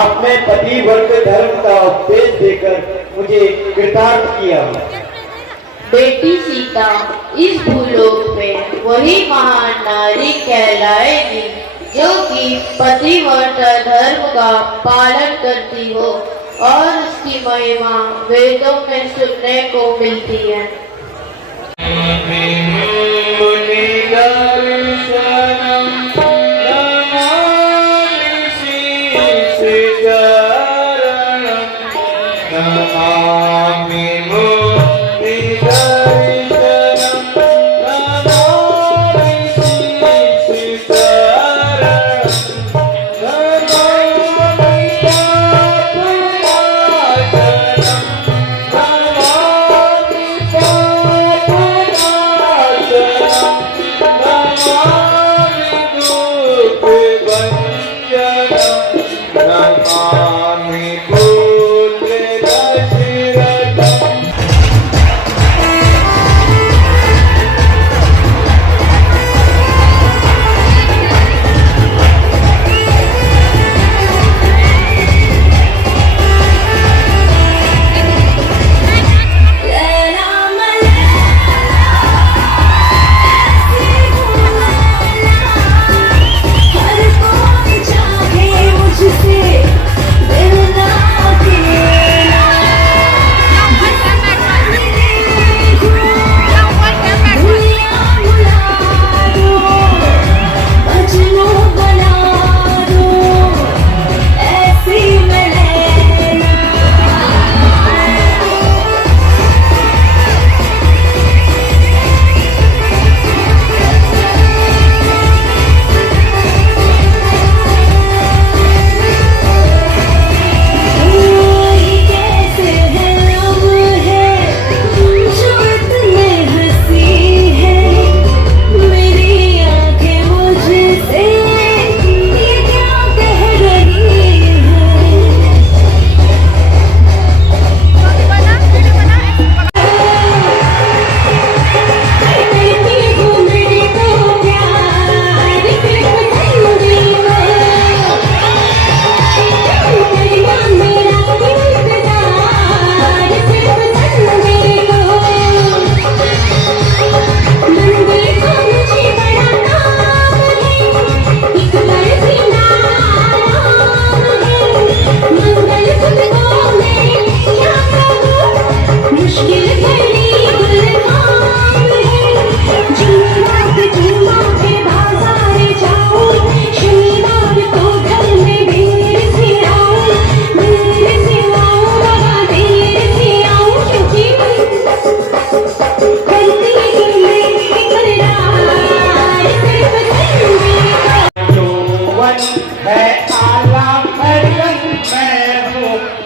आपने पतिव्रत धर्म का उपदेश देकर मुझे कृतार्थ किया। बेटी सीता इस भूलोक में वही महान नारी कहलाएगी जो कि पतिव्रत धर्म का पालन करती हो और उसकी महिमा वेदों में सुनने को मिलती है।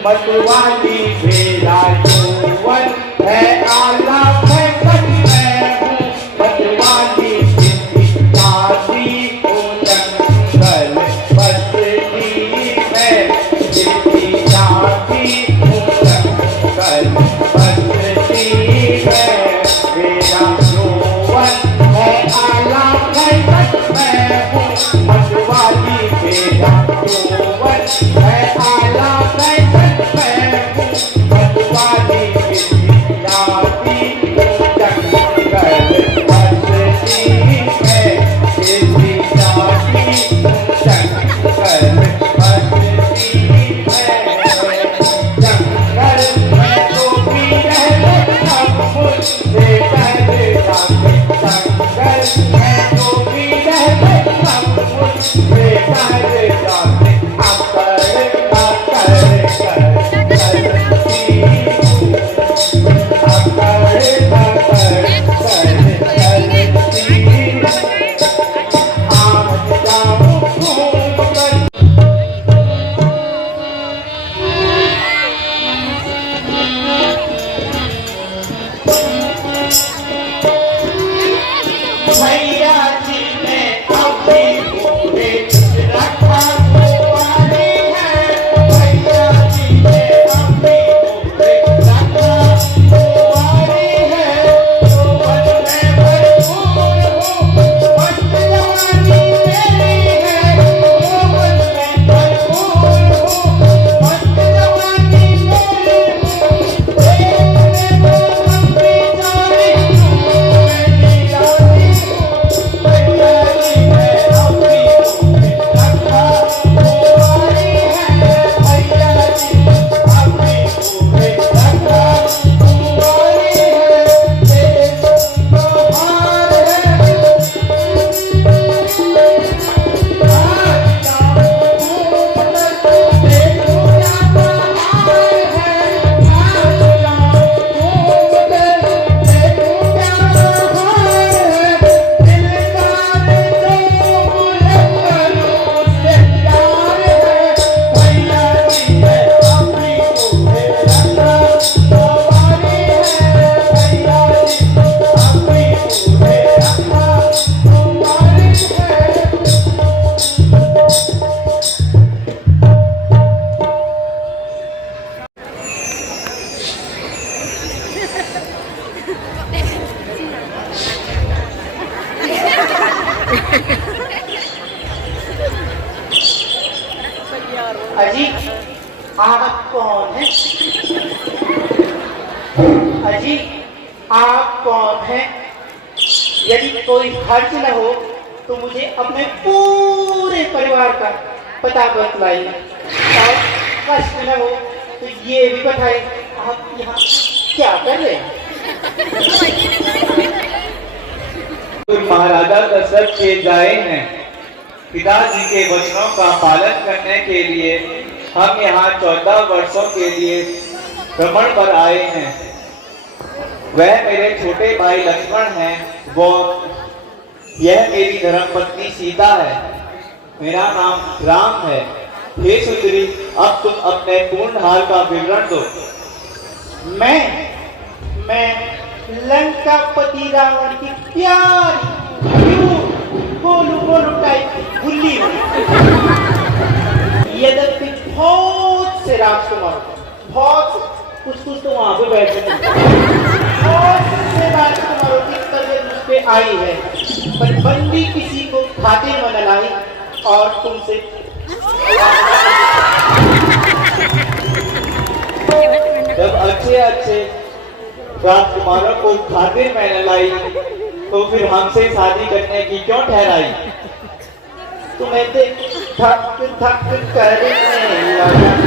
मतवाली भेला यौवन है आला फैशन में हूँ मतवाली शादी को जंगल बस्ती में शादी को जंगल बस्ती में मेरा यौवन है आला फैशन में हूँ मतवाली भेला यौवन है आला अजी आप कौन हैं? अजी आप कौन हैं? यदि कोई खर्च न हो तो मुझे अपने पूरे परिवार का पता बतलाइए, और कष्ट न हो तो ये भी बताइए आप यहाँ क्या कर रहे हैं? महाराजा दशरथ के जाए हैं, पिताजी के वचनों का पालन करने के लिए हम यहाँ 14 वर्षों के लिए भ्रमण पर आए हैं। वह मेरे छोटे भाई लक्ष्मण हैं, यह मेरी धर्मपत्नी सीता है, मेरा नाम राम है। हे सुंदरी, अब तुम अपने पूर्ण हाल का विवरण दो। मैं लंकापति रावण की प्यारी गोलू टाइप की गुल्ली हूँ। यद्यपि बहुत से राजकुमार, कुछ तो वहां पे बैठे हैं, बहुत से राजकुमारों की तबीयत मुझ पे आई है, पर बंदी किसी को खाते में न लाई, और तुमसे जब अच्छे राजकुमारों को खातिर में न लाई तो फिर हमसे शादी करने की क्यों ठहराई? तुम्हें देख थक करने लगा।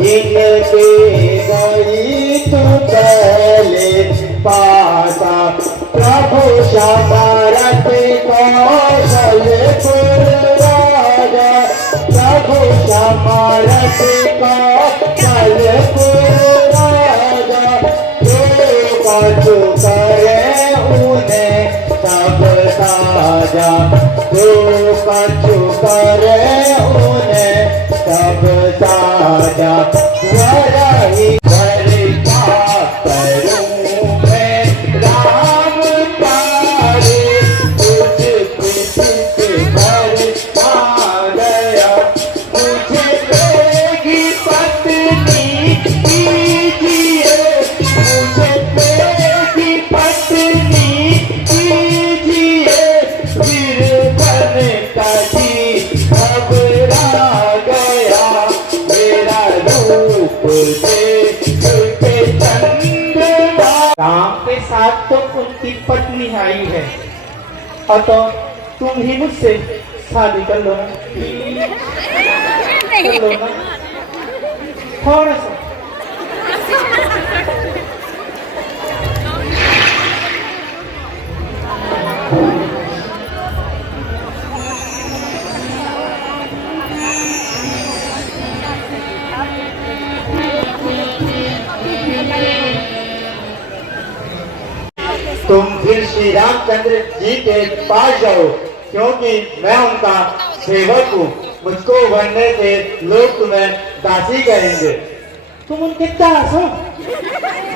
इनके गई तू पहले पासा प्रभु शमारत कौशलपुर राजा प्रभु शमारत कौशलपुर राजा जो कछु करे उन्हें सब साजा जो कछु करे उन्हें सब साजा वही घर का करूं मैं राम प्यारे तुझ प्रीत घर आ गया मुझे देगी पत्नी कीजिए मुझे देगी पत्नी कीजिए फिर बन का जी घबरा गया मेरा रूप देख के चंद्रमा। राम के साथ तो उनकी पत्नी आई है और तो तुम ही मुझसे शादी कर लो ना कर लो ना थोड़ा सा। तुम फिर श्री रामचंद्र जी के पास जाओ क्योंकि मैं उनका सेवक हूँ मुझको बनने से लोग तुम्हें दासी कहेंगे। तुम उनके दास हो?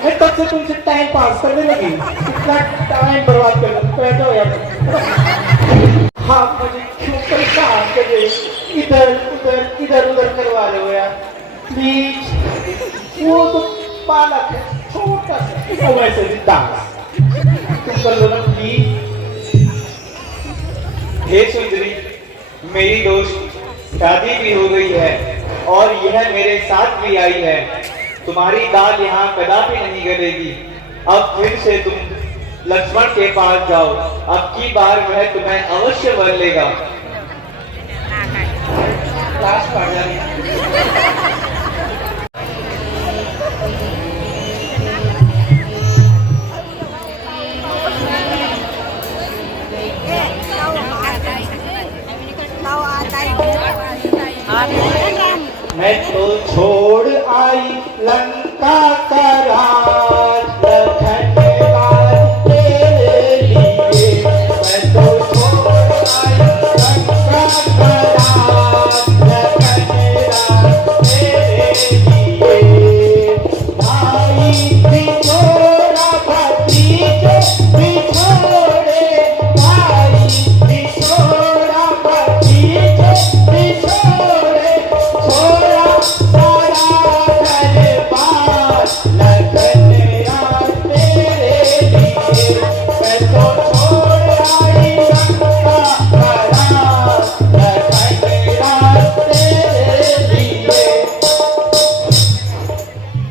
मैं तब से तुमसे टाइम पास करने लगी इतना टाइम बर्बाद कर पैदा हो यार। हाँ मुझे क्यों परेशान कर रहे इधर उधर करवा रहे हो यार प्लीज। वो तो बालक है छोटा सा वो वैसे भी दास तुम कर लो ना प्लीज। हे सुंदरी, मेरी दोस्त शादी भी हो गई है और यह मेरे साथ भी आई है। तुम्हारी दाल यहाँ कदापि नहीं गलेगी। अब फिर से तुम लक्ष्मण के पास जाओ, अब की बार वह तुम्हें अवश्य वर लेगा। क्लास पढ़ जानी मैं तो छोड़ आई लंका का राज लखन राज तेरे लिए। मैं तो छोड़ आई लंका का राज लखन राज तेरे लिए। भाई बिछोड़ा भतीजे बिछोड़े भाई बिछोड़ा भतीजे बिछोड़े छोड़ा सारा घर बार लखन राज तेरे लिए। मैं तो छोड़ आई लंका का राज लखन राज तेरे लिए।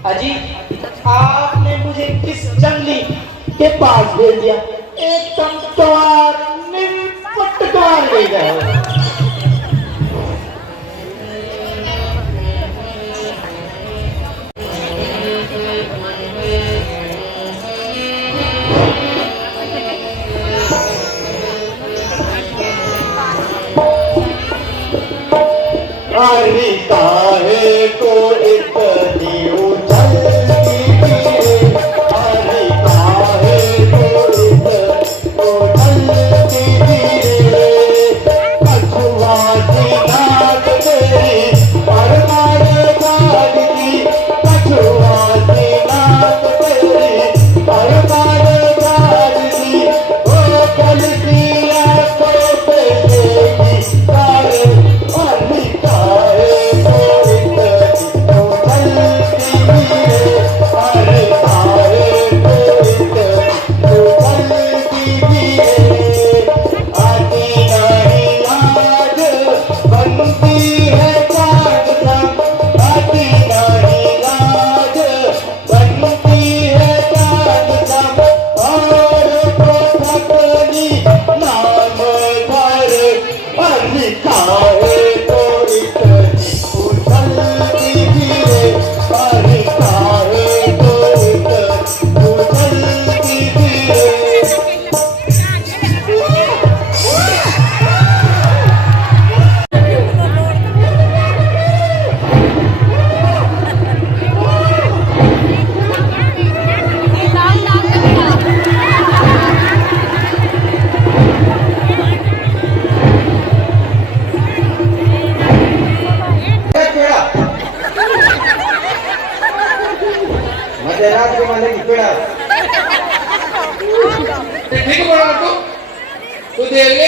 अजी आपने मुझे किस जंगली के पास भेज दिया? एकदम द्वार निर्पट द्वार ले गए। हरि काहे को इतनी उछलती फिरे हरि काहे को इतनी उछलती फिरे। कछुआ की नाक तेरी पर मारे गाली कछुआ की नाक तेरी पर मारे गाली ओ कलसी आंखों पे देगी तारे हरि काहे को इतनी जयराज के मालिक इकड़ा ठीक बड़ा तू देख ले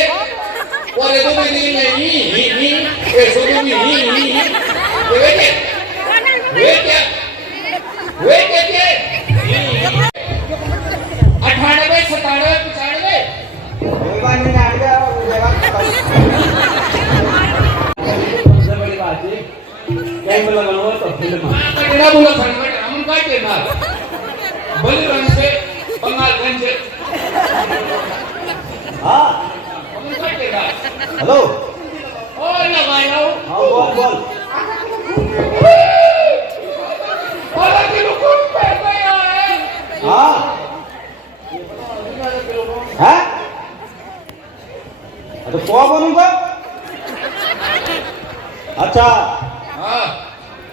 और ये तो नहीं नहीं ये सो तो नहीं वे क्या 98 97 95 भगवान ने आ गया सबसे बड़ी बात है क्या बोला गलो तो फिल्म कटड़ा बोला संकट हम काय करणार बलिरंग से बंगालगंज से हां हम काय करणार हेलो ओ लगाओ हां बोल और के लोग पे है हाँ हैं तो क्या बनूंगा अच्छा हां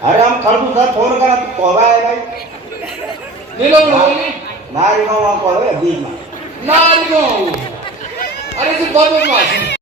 अरे हम खरबूज सर फोन करा तो कोबा है भाई नीलो बोली नारी में वहाँ पर है बीच में नारिगो अरे से बाबू मासी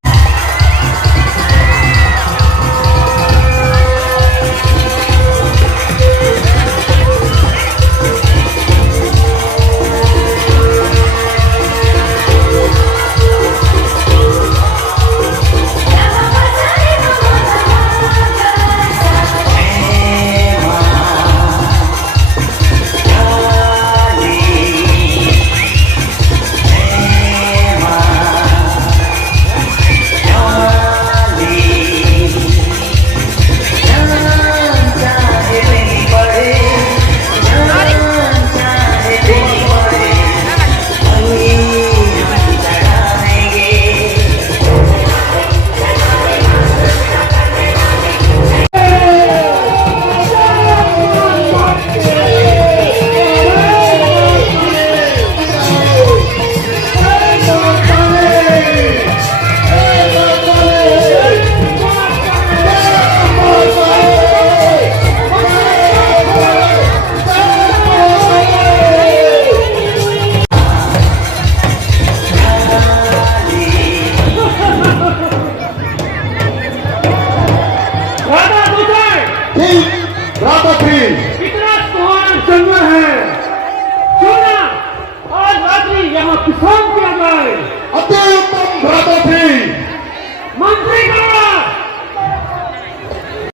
कितना सुहाना जंगल है सुना आज रात्रि यहाँ किसान किया जाए अति उत्तम भ्राता मंत्री का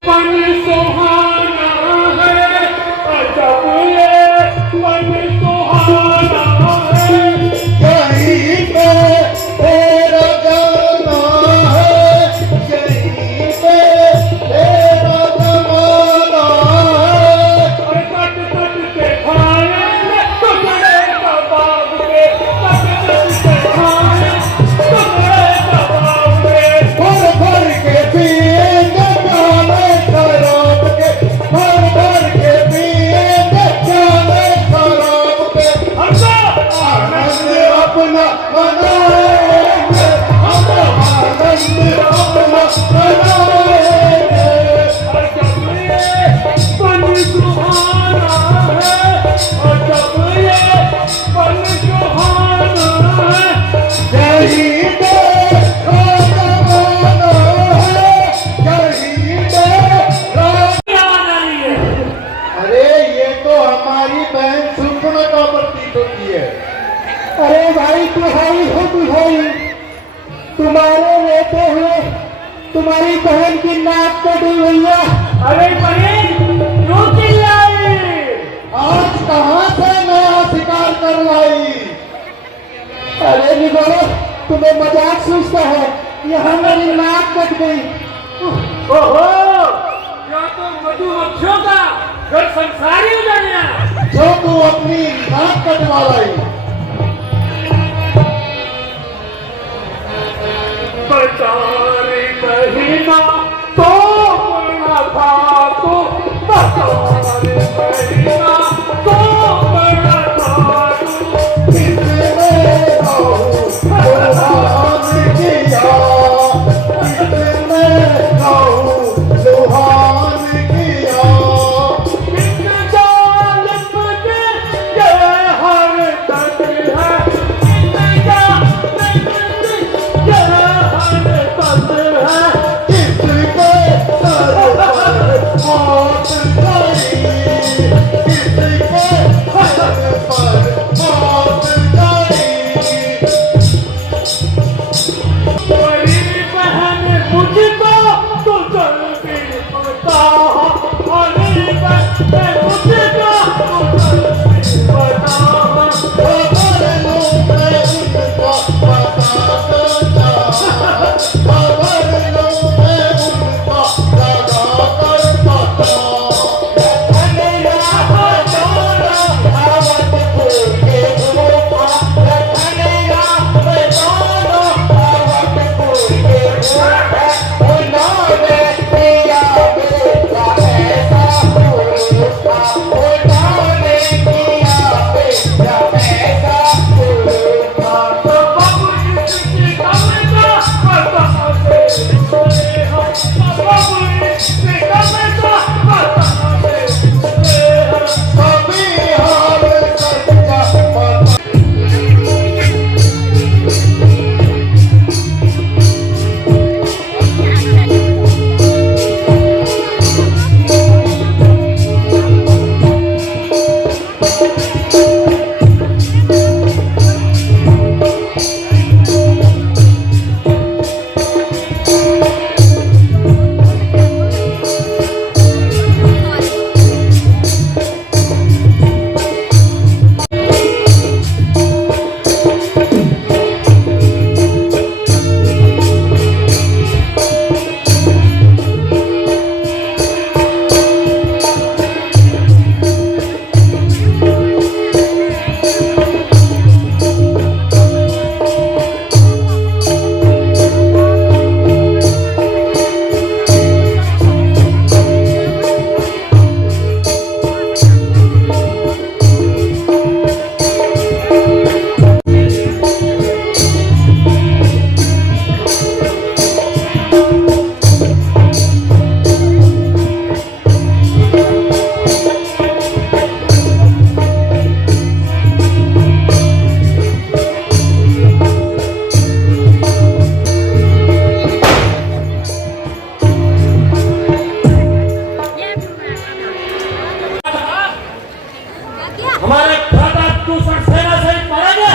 पानी सुहाना है अजब ये पानी सुहाना है कहीं पे तेरा जाना है कहीं पे तेरा जमाना है और कट कट के खाए तो बड़े कबाब के कट कट के खाए तो बड़े कबाब के भर भर के पिएंगे प्याले शराब के भर भर के पिएंगे प्याले शराब के आनंद अपना मनाएंगे हम आनंद अपना मनाएंगे अजब ये पन सुहाना है अजब ये पन सुहाना है कहीं पे जमाना है कहीं पे क्या नहीं है अरे ये तो हमारी बहन सुपना का प्रतीक होती है अरे भाई तुम्हारी हो भाई तुम्हारे रहते हुए तुम्हारी बहन की नाक कट भैया अरे बहन क्यों चिल्लाई आज कहाँ से नया शिकार कर लाई अरे निगोरो तुम्हें मजाक सूझता है यहाँ मेरी नाक कट गई ओहो या तो मधुमक्खियों का घर संसारी हो जाने जो तू अपनी नाक कटवा लाई बेचारी महीना तो बड़ा था तो बेचारी महीना तो बड़ा था कितने रहूं सुहान किया कितने रहूं सुहान किया बिन जालिम के ये हर दर्द है बिन जालिम के ये हर दर्द मैं मुझे क्या हमारे भ्राता दूसर सेना से मारा गया।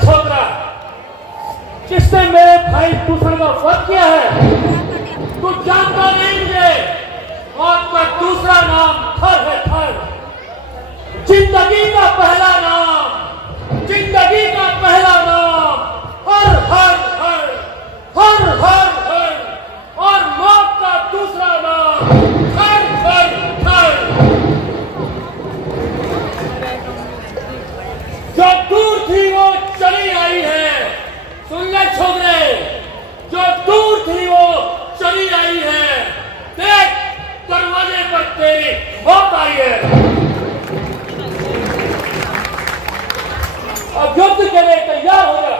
छोकरा किसने मेरे भाई दूसर का वध किया है तू जानता नहीं मुझे। मौत का दूसरा नाम थर है, थर। जिंदगी का पहला नाम, जिंदगी का पहला नाम हर हर हर हर हर हर, और मौत का दूसरा नाम थर थर थर। जो दूर थी वो चली आई है। सुन ले छोकरे, जो दूर थी वो चली आई है। देख दरवाजे पर तेरी मौत आई है। अब युद्ध के लिए तैयार हो जा।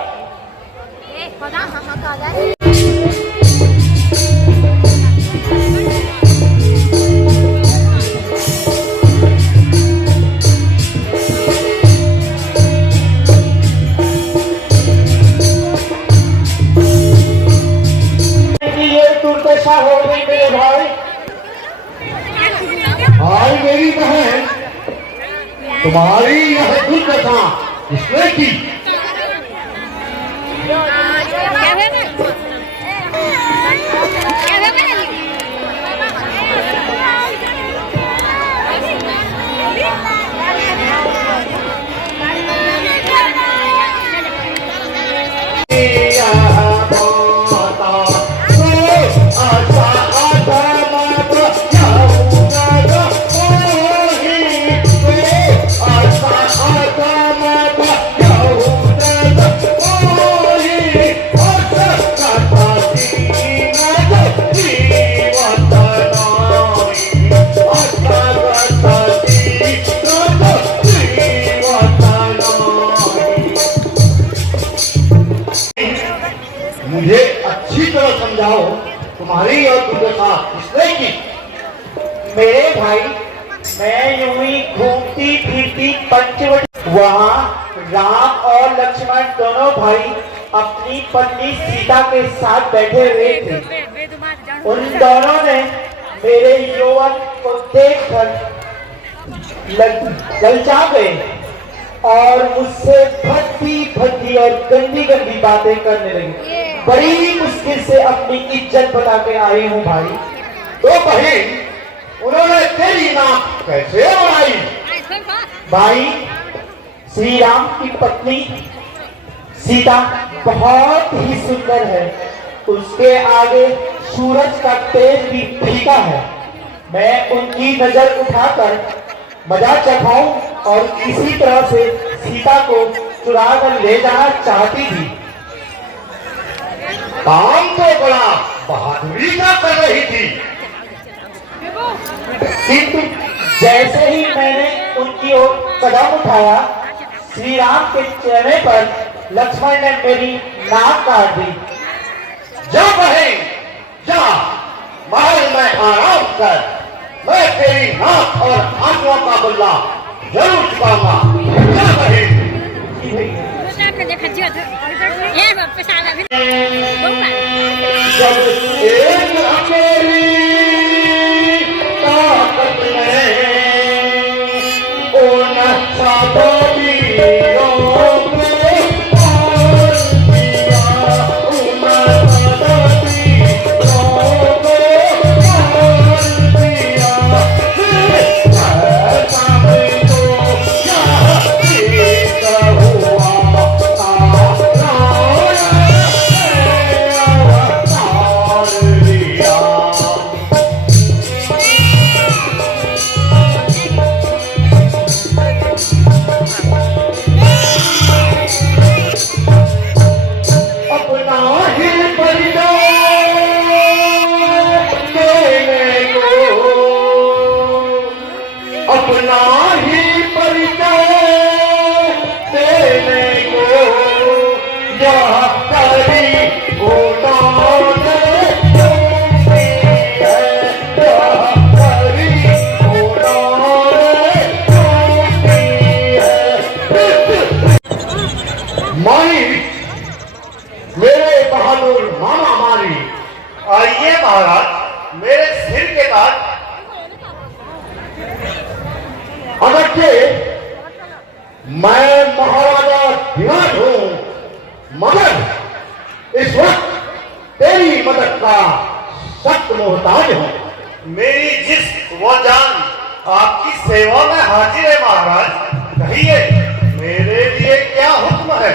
ये दुर्दशा हो गई मेरे भाई। भाई मेरी बहन, तुम्हारी यह दुर्दशा इसने की। मुझे अच्छी तरह समझाओ, तुम्हारी यह दुर्दशा किसने की? मेरे भाई, मैं यूं ही घूमती फिरती पंचवटी, वहाँ राम और लक्ष्मण दोनों भाई अपनी पत्नी सीता के साथ बैठे हुए थे। उन दोनों ने मेरे यौवन को देखकर ललचा गए और मुझसे भद्दी भद्दी और गंदी गंदी बातें करने लगे। बड़ी मुश्किल से अपनी इज्जत बता के आई हूँ भाई। तो बहन, उन्होंने तेरी नाक कैसे उड़ाई? भाई, श्री राम की पत्नी सीता बहुत ही सुंदर है, उसके आगे सूरज का तेज भी फीका है। मैं उनकी नजर उठाकर मजा चखाऊं और किसी तरह से सीता को चुरा कर ले जाना चाहती थी। काम तो बड़ा बहादुरी का कर रही थी। किंतु जैसे ही मैंने उनकी ओर कदम उठाया, श्री राम के चेहरे पर लक्ष्मण ने मेरी नाक काट दी। जा बहन, जा महल में आराम कर। मैं तेरी नाक और आंखों का बदला जरूर चुकाऊंगा। जा बहन। जब एक अकेली ताकत में उन सातों वीरों को पार किया, उन सातों वीरों को पार किया। ऐसा में तो क्या जीत हुआ, अपना ही परिचय देने को यह करी उन्होंने चुनी है, यह करी उन्होंने चुनी है। माई, मेरे बहादुर मामा मारी, आइए महाराज, मेरे सिर के बाद अगरचे मैं महाराजा धियान हूं, मगर इस वक्त तेरी मदद का सख्त मोहताज हूं। मेरी जिस्म व जान आपकी सेवा में हाजिर है महाराज। कहिए, मेरे लिए क्या हुक्म है?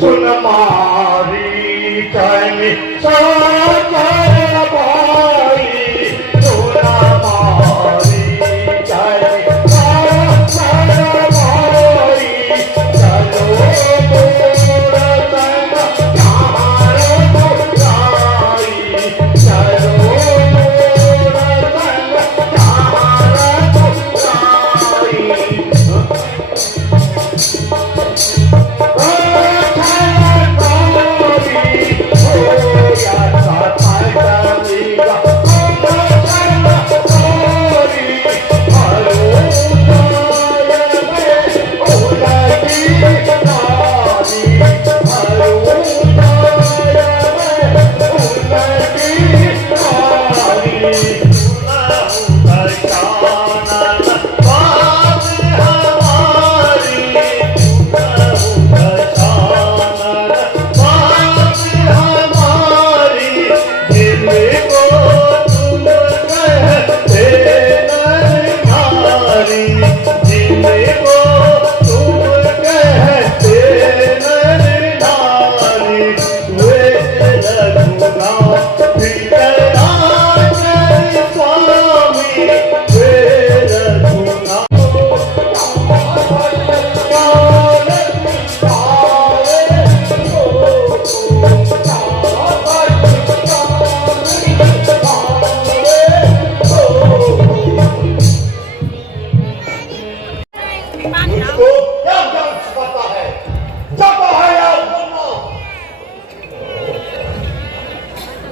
सुन मारी चैनी साचर भाई, सुन मारी चैनी साचर भाई, चलो मोर संग यारो तो जाई, चलो मोर संग यारो तो जाई।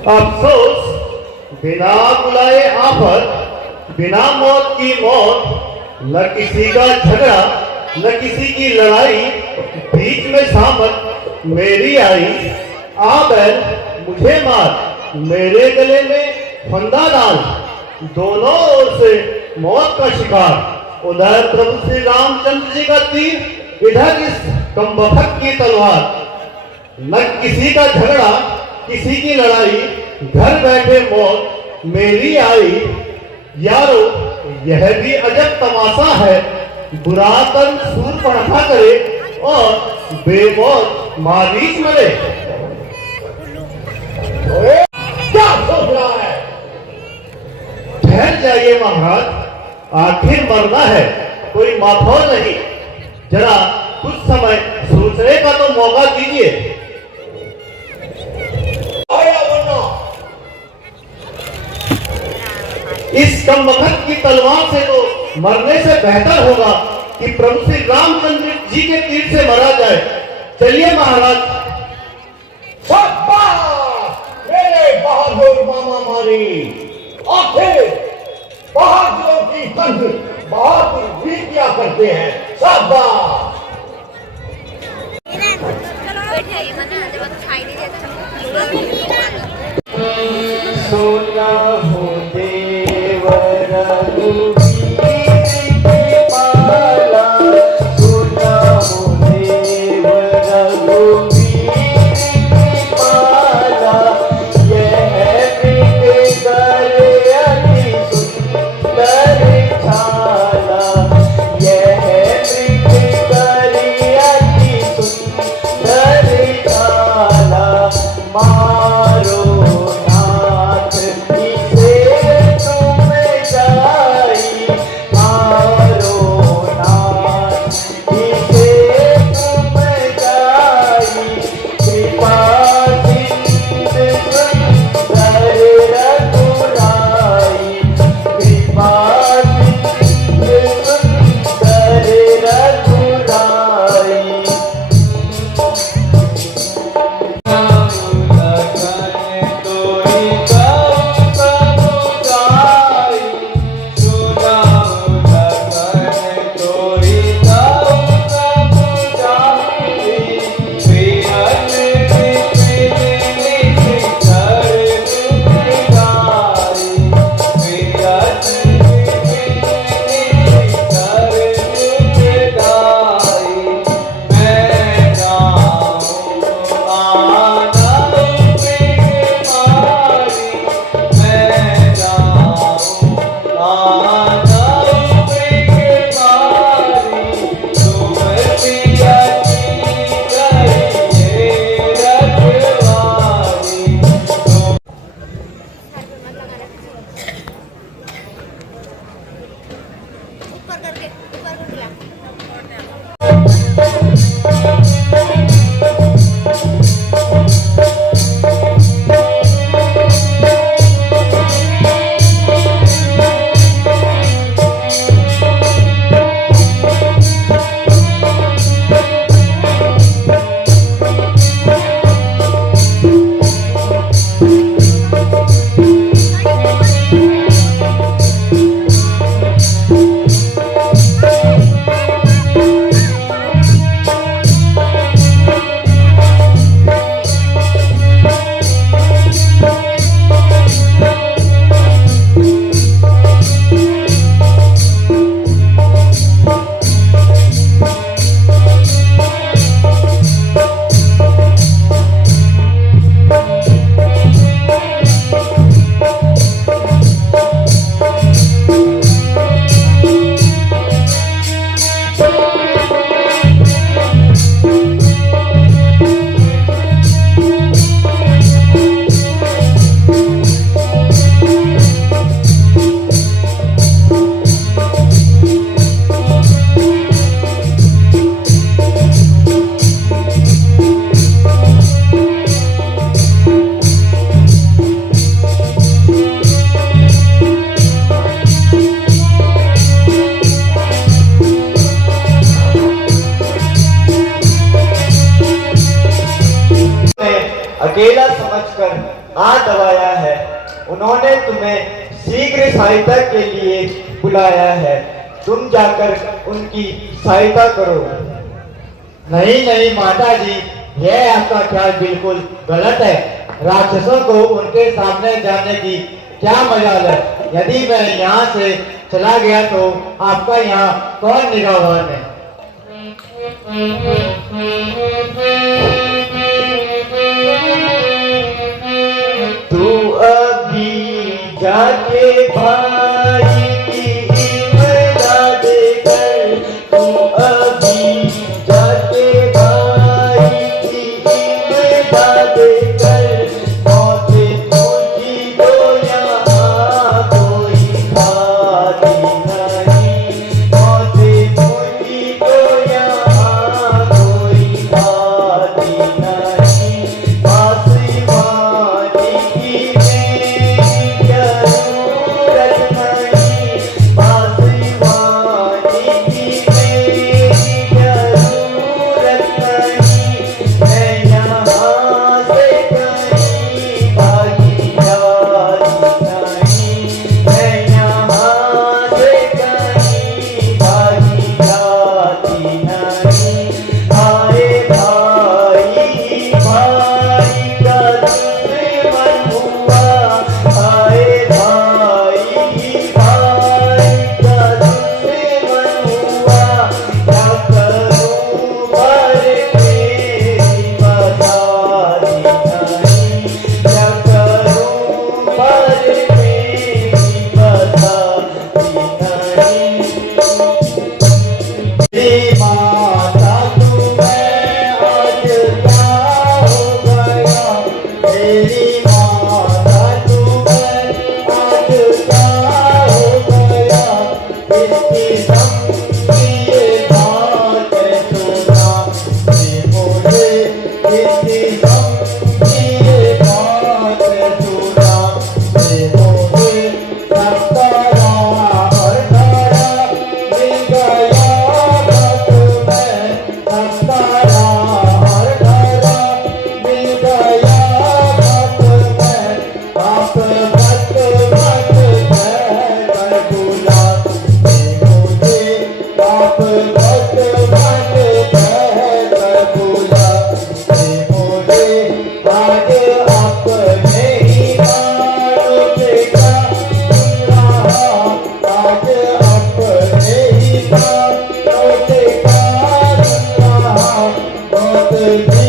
अफसोस, बिना बुलाए आफत, बिना मौत की मौत, न किसी का झगड़ा, न किसी की लड़ाई, बीच में शामत मेरी आई। आ बैल मुझे मार, मेरे गले में फंदा डाल, दोनों ओर से मौत का शिकार। उधर प्रभु श्री रामचंद्र जी का तीर, इधर इस कमबख्त की तलवार। न किसी का झगड़ा, किसी की लड़ाई, घर बैठे मौत मेरी आई। यारो यह भी अजब तमाशा है, बुरा कर्म शूर्पणखा करे और बेमौत मारीच मरे। ओए, क्या सोच रहा है? ठहर जाइए महाराज, आखिर मरना है, कोई माथौर नहीं। जरा कुछ समय सोचने का तो मौका दीजिए। आया वरना इस कमबख्त की तलवार से तो मरने से बेहतर होगा कि प्रभु श्री रामचंद्र जी के तीर से मरा जाए। चलिए महाराज। शाबाश मेरे बहादुर मामा मारी। आखिर बहादुरों की कंध बहादुर भी क्या करते हैं। शाबाश। सोना हो देवर रघुवीर की माला, सोना हो देवर रघुवीर की माला, यह बिगड़ अति सुंदर छाला, यह बिगड़ अति सुंदर छाला, मारो नाथ इसे तुम जाई, मारो नाथ इसे तुम जाई, कृपा सिंध सुंदर रघुराई, कृपा सिंध सुंदर रघुराई। अकेला समझकर हाथ दबाया है। उन्होंने तुम्हें शीघ्र सहायता के लिए बुलाया है, तुम जाकर उनकी सहायता करो। नहीं नहीं माता जी, यह आपका ख्याल बिल्कुल गलत है। राक्षसों को उनके सामने जाने की क्या मजाल है। यदि मैं यहाँ से चला गया तो आपका यहाँ कौन निगाहवान है। तू जाके भाई की इमदाद कर तू अभी, जाके भाई की इमदाद कर, मौत मुझी तो यहाँ कोई खाली नहीं, मौत मुझी तो यहाँ कोई खाली नहीं, आसमानी की मेरी जरूरत नहीं, आसमानी की मेरी जरूरत नहीं, मैं यहाँ से कहीं भागी जाती नहीं, मैं यहाँ से कहीं भागी जाती नहीं, आए भाई भाई का दुश्मन हुआ, आए भाई भाई का दुश्मन हुआ, क्या करूं भर मेरी मदारी नहीं, क्या करूं भर मेरी मदारी नहीं। मेरी माता तू मैं आज क्या हो गया, मेरी माता तू मैं आज क्या हो गया, इसकी समझी ये बात सुना ये मुझे, इसकी समझी ये बात सुना ये मुझे, सबका हर धारा मिल गया बात में, सबका हर धारा मिल गया बात में, आप बत कर बुला ये मुझे, आप बत कर बुला ये मुझे, आज अपने ही कानों से क्या सुन रहा, आज अपने ही कानों से क्या सुन रहा, मौत भी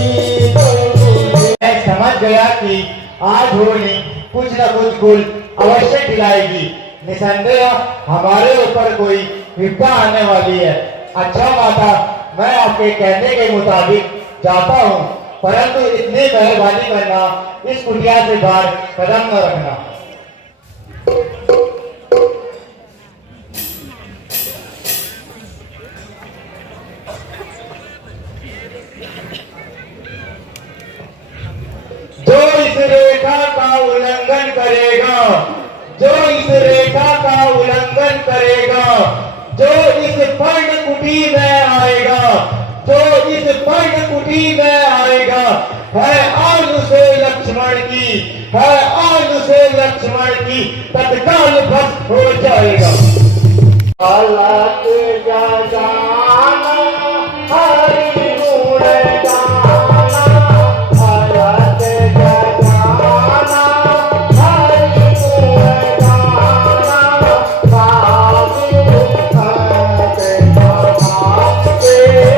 तो मुझे। मैं समझ गया कि आज होली कुछ न कुछ गुल अवश्य खिलाएगी, निसंदेह हमारे ऊपर कोई विपदा आने वाली है। अच्छा माता, मैं आपके कहने के मुताबिक जाता हूँ, परंतु इतनी मेहरबानी करना इस कुटिया से बाहर कदम न रखना। जो इस रेखा का उल्लंघन करेगा, जो इस रेखा का उल्लंघन करेगा, जो इस पर्ण कुटी में आएगा, जो इस पर्ण कुटी में आएगा, है आन से लक्ष्मण की, है आन से लक्ष्मण की, तत्काल भस्म हो जाएगा। हालात जाना हरि गुण गाना, हालात जाना हरि गुण गाना, बाबू हंस महाते हैं, बाबू हंस महाते हैं,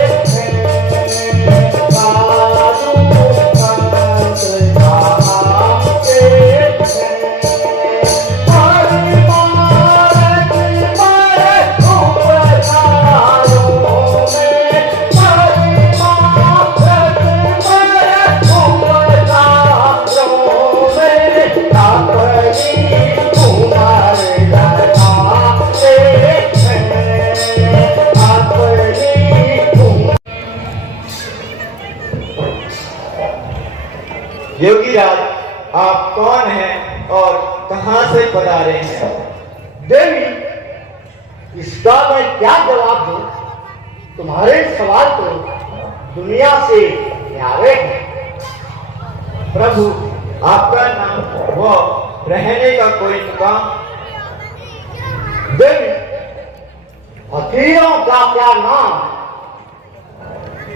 हरि मारत मारत उपधारों में, हरि मारत मारत उपधारों में, अपनी कुमार लगाते हैं, अपनी कुमार। योगीराज, आप कौन हैं और कहां से पधारे हैं? देवी, इसका मैं क्या जवाब दूं? तुम्हारे सवाल तो दुनिया से न्यारे हैं। प्रभु, आपका नाम व रहने का कोई मुकाम? देवी, फकीरों का क्या नाम,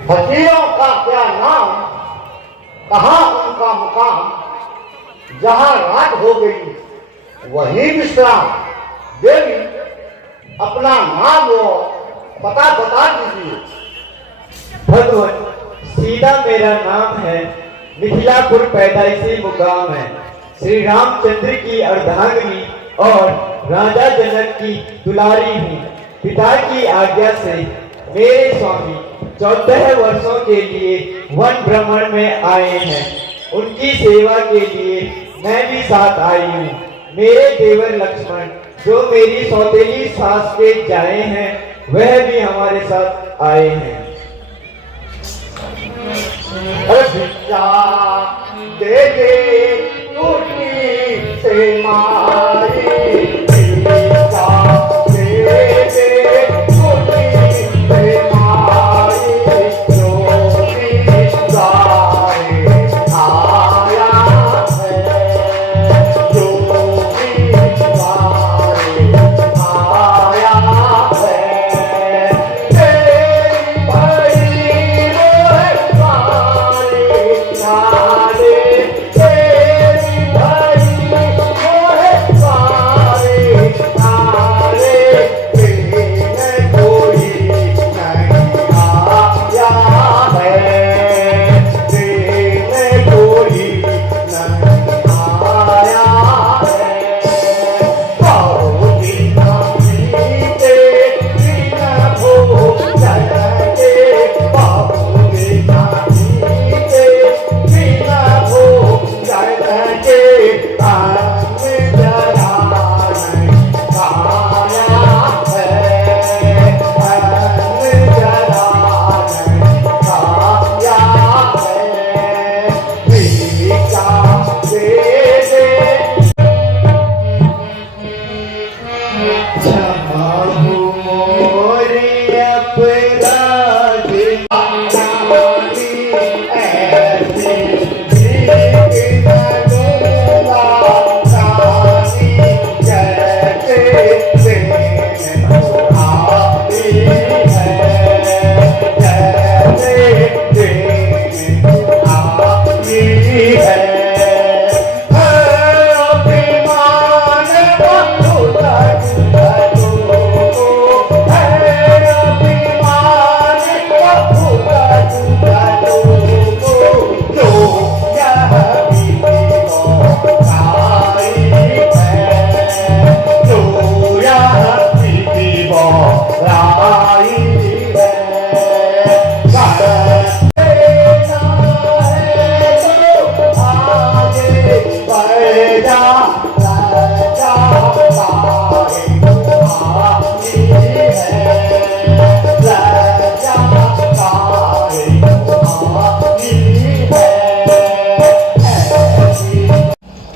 फकीरों का क्या नाम, कहाँ उनका मुकाम, जहाँ रात हो गई वही विश्राम। देवी, अपना नाम और पता बता दीजिए। भगवान, सीधा मेरा नाम है, मिथिलापुर पैदाइशी मुकाम है। श्री रामचंद्र की अर्धांगिनी और राजा जनक की दुलारी हूँ। पिता की आज्ञा से मेरे स्वामी 14 वर्षों के लिए वन भ्रमण में आए हैं। उनकी सेवा के लिए मैं भी साथ आई हूँ। मेरे देवर लक्ष्मण जो मेरी सौतेली सास के जाए हैं वह भी हमारे साथ आए हैं। भिक्षा दे दे टूटी से मारी, भिक्षा दे दे टूटी से मारी, जो भी जाए आया है, जो भी जाए आया है। तेरी बड़ी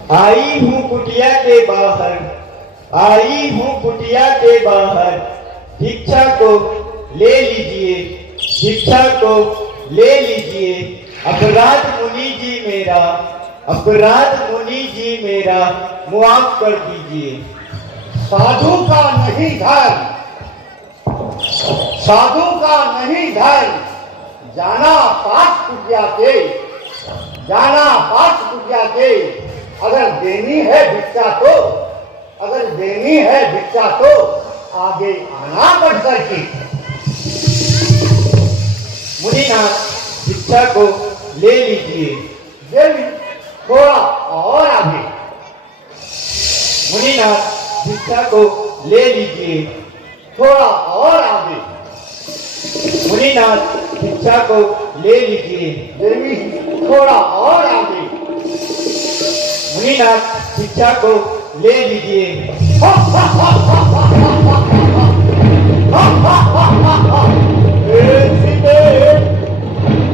आई हूँ कुटिया के बाहर, आई हूँ कुटिया के बाहर, भिक्षा को ले लीजिए, भिक्षा को ले लीजिए। अपराध मुनि जी मेरा, अपराध मुनि जी मेरा मुआफ कर दीजिए। साधु का नहीं धर्म, साधु का नहीं धर्म, जाना पास कुटिया के, जाना पास कुटिया के। अगर देनी है भिक्षा तो, अगर देनी है भिक्षा तो आगे आना बढ़ करके। मुनिनाथ भिक्षा को ले लीजिए। देवी थोड़ा और आगे। मुनिनाथ भिक्षा को ले लीजिए। थोड़ा और आगे। मुनिनाथ भिक्षा को ले लीजिए। देवी थोड़ा और आगे। मुनिनाथ भिक्षा को ले लीजिए।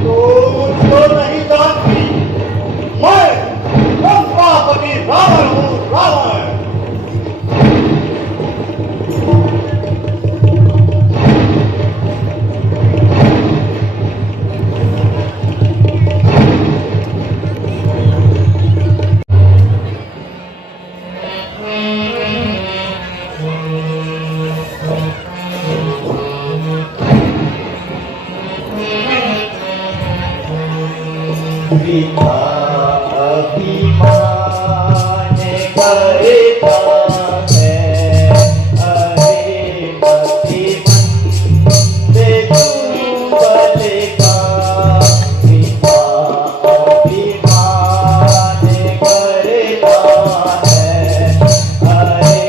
तो मुझको नहीं जानती, मैं लंकापति रावण हूँ, रावण। पिता अभिमान करता है, अरे मति मन से डूबल का। पिता अभिमान करता है, अरे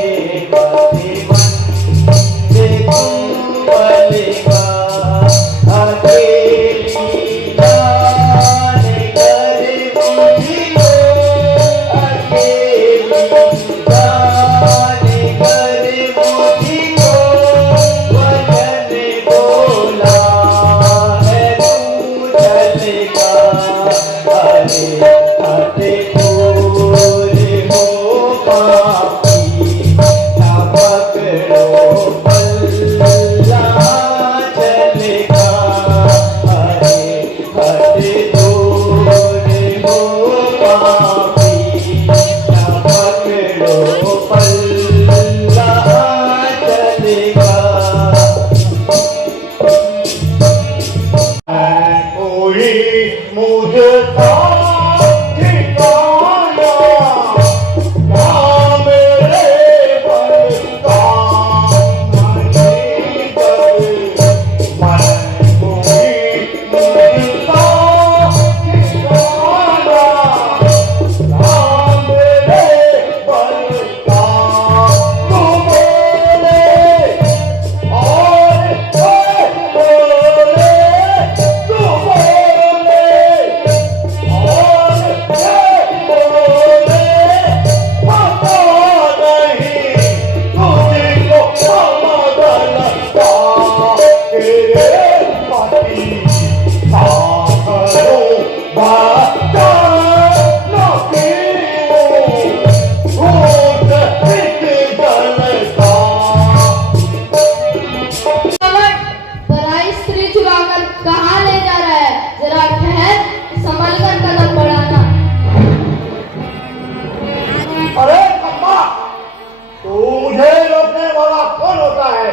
मुझे रोकने वाला कौन होता है?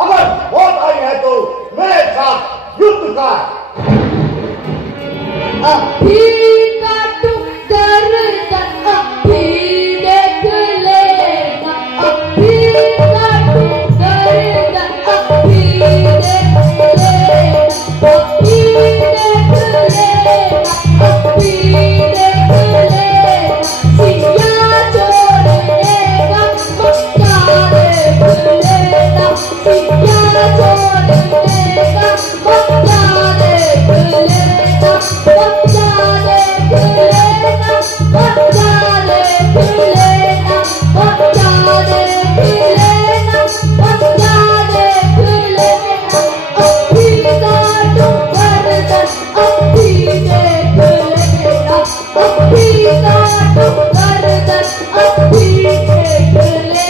अगर मौत आई है तो मेरे साथ युद्ध का। अभी काटू गर्दन, अभी देख लेना, अभी काटू गर्दन, अभी देख लेना, अभी देख लेना, अभी देख लेना, सिया छोड़ने का मक्का देख लेना, सिया छोड़ने का मक्का देख लेना, मक्का देख लेना, मक्का देख लेना, मक्का देख लेना, मक्का देख लेना, अभी काटू गर्दन, अभी देख लेना, अभी काटू गर्दन, अभी देख लेना।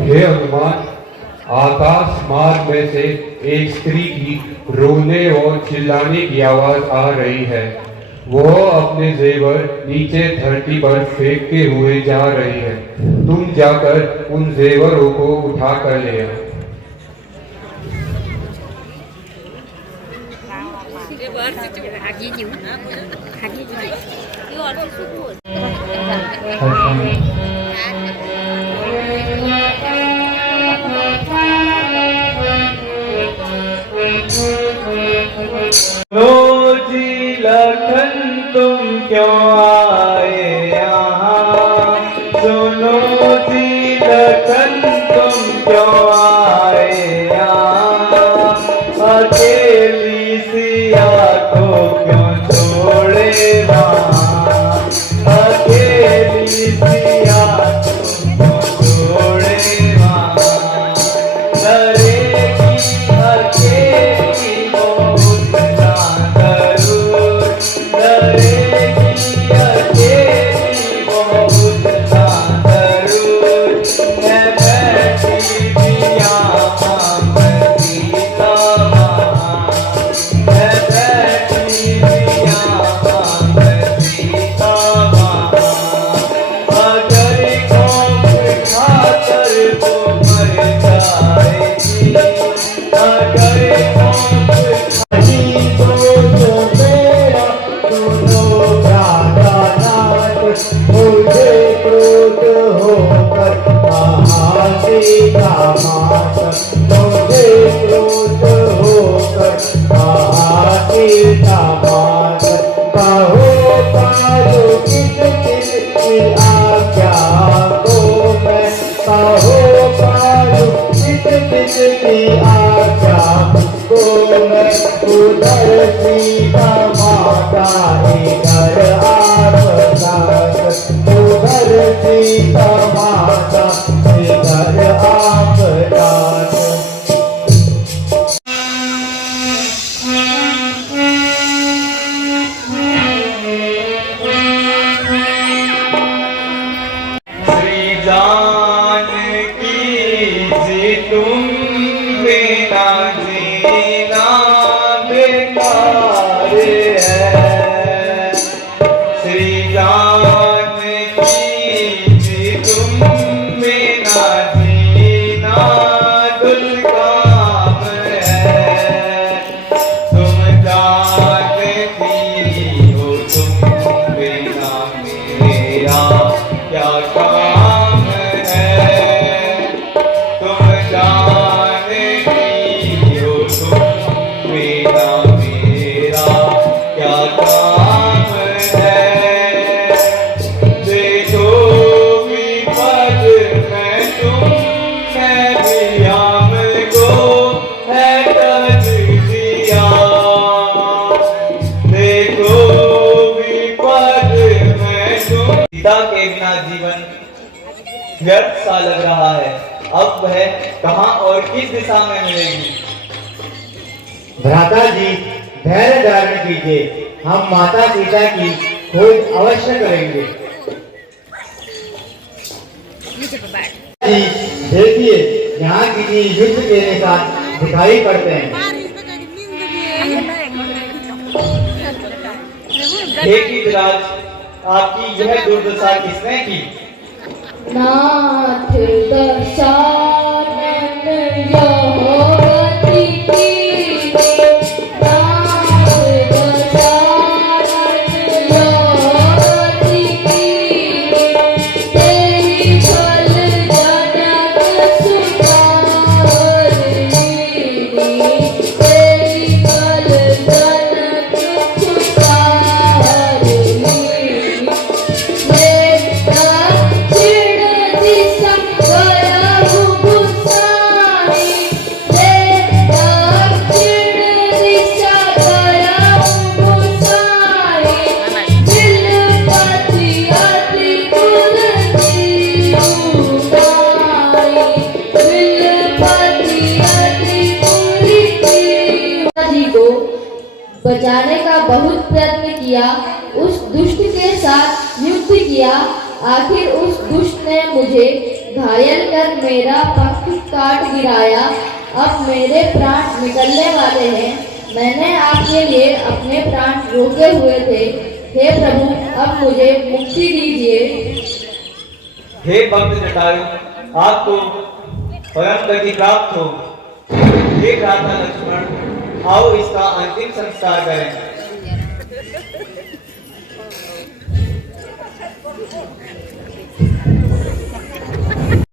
हे हनुमान, आकाश मार्ग में से एक स्त्री की रोने और चिल्लाने की आवाज आ रही है। वो अपने जेवर नीचे धरती पर फेंकते हुए जा रही है। तुम जाकर उन जेवरों को उठा कर ले आओ। लो जी लखन तुम क्यों आए यहाँ, सुनो जी लखन तुम क्यों आए यहाँ, अकेली सिया को क्यों छोड़े वहाँ, अकेली सिया को क्यों छोड़े वहाँ, डरेगी अकेली बहुत ना जरूर, डरेगी अकेली बहुत ना जरूर, मैं बैठी पिया सीता माँ, मैं बैठी पिया सीता माँ, अगर खौफ खाकर वो मर जाएगी, अगर खौफ नहीं तो मेरा सुनो राधा नाथ, मुझे क्रोध होकर महासीता मात, मुझे क्रोध होकर महासीता मात, कहो पालो किस किस की आज्ञा को मैं, कहो पालो किस किस की आज्ञा को मैं, उधर सीता माता इधर आप साथ, उधर सीता माता इधर आप व्यर्थ सा लग रहा है। अब वह कहाँ और किस दिशा में मिलेगी? भ्राता जी, धैर्य धारण कीजिए, हम माता सीता की खोज अवश्य करेंगे। जी देखिए, यहाँ किसी युद्ध के निशान दिखाई पड़ते हैं। हे गिरिराज, आपकी यह दुर्दशा किसने की? नाथ दशानन यहोवती कीन्ही, नाथ दशानन यहोवती कीन्ही, तेरी छल जनक सुधारनी, तेरी छल जनक सुधारनी। बचाने का बहुत प्रयत्न किया, उस दुष्ट के साथ युद्ध किया। आखिर उस दुष्ट ने मुझे घायल कर मेरा पंख काट गिराया। अब मेरे प्राण निकलने वाले हैं। मैंने आपके लिए अपने प्राण रोके हुए थे। हे प्रभु, अब मुझे मुक्ति दीजिए। हे भक्त जटायु, आपको परम गति प्राप्त हो। हे भ्राता लक्ष्मण, आओ इसका अंतिम संस्कार करें।